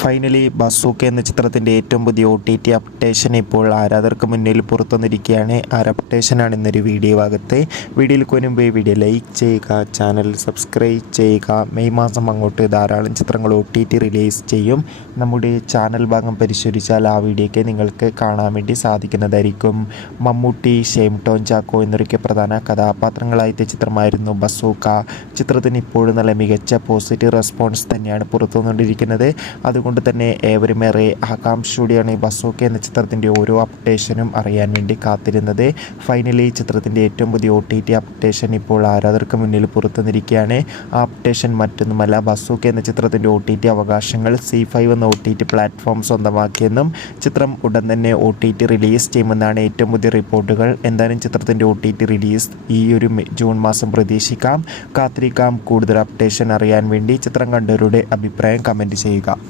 Finally bazooka എന്ന ചിത്രത്തിൻ്റെ ഏറ്റവും പുതിയ OTT അപ്ഡേഷൻ ഇപ്പോൾ ആരാധകർക്ക് മുന്നിൽ പുറത്തുവന്നിരിക്കുകയാണ്. ആ അപ്ഡേഷനാണ് ഇന്നൊരു വീഡിയോ ഭാഗത്ത്. വീഡിയോയിൽ മുൻപ് വീഡിയോ ലൈക്ക് ചെയ്യുക, ചാനൽ സബ്സ്ക്രൈബ് ചെയ്യുക. മെയ് മാസം അങ്ങോട്ട് ധാരാളം ചിത്രങ്ങൾ OTT റിലീസ് ചെയ്യും. നമ്മുടെ ചാനൽ ഭാഗം പരിശോധിച്ചാൽ ആ വീഡിയോയ്ക്ക് നിങ്ങൾക്ക് കാണാൻ വേണ്ടി സാധിക്കുന്നതായിരിക്കും. മമ്മൂട്ടി, ഷെയ്ൻ ടോം ചാക്കോ എന്നൊക്കെ പ്രധാന കഥാപാത്രങ്ങളായ ചിത്രമായിരുന്നു ബസൂക്ക. ചിത്രത്തിന് ഇപ്പോഴും നല്ല മികച്ച പോസിറ്റീവ് റെസ്പോൺസ് തന്നെയാണ് പുറത്തുവന്നുകൊണ്ടിരിക്കുന്നത്. അതുകൊണ്ട് തന്നെ ഏവരുമേറെ ആകാംക്ഷയോടെയാണ് ബസൂക്ക എന്ന ചിത്രത്തിൻ്റെ ഓരോ അപ്ഡേഷനും അറിയാൻ വേണ്ടി കാത്തിരുന്നത്. ഫൈനലി ചിത്രത്തിൻ്റെ ഏറ്റവും പുതിയ OTT അപ്ഡേഷൻ ഇപ്പോൾ ആരാധകർക്ക് മുന്നിൽ പുറത്തുവന്നിരിക്കുകയാണ്. ആ അപ്ഡേഷൻ മറ്റൊന്നുമല്ല, ബസൂക്ക എന്ന ചിത്രത്തിൻ്റെ OTT അവകാശങ്ങൾ ZEE5 എന്ന OTT പ്ലാറ്റ്ഫോം സ്വന്തമാക്കിയെന്നും ചിത്രം ഉടൻ തന്നെ OTT റിലീസ് ചെയ്യുമെന്നാണ് ഏറ്റവും പുതിയ റിപ്പോർട്ടുകൾ. എന്തായാലും ചിത്രത്തിൻ്റെ OTT റിലീസ് ഈ ഒരു ജൂൺ മാസം പ്രതീക്ഷിക്കാം. കാത്തിരിക്കാം. കൂടുതൽ അപ്ഡേഷൻ അറിയാൻ വേണ്ടി ചിത്രം കണ്ടവരുടെ അഭിപ്രായം കമൻറ്റ് ചെയ്യുക.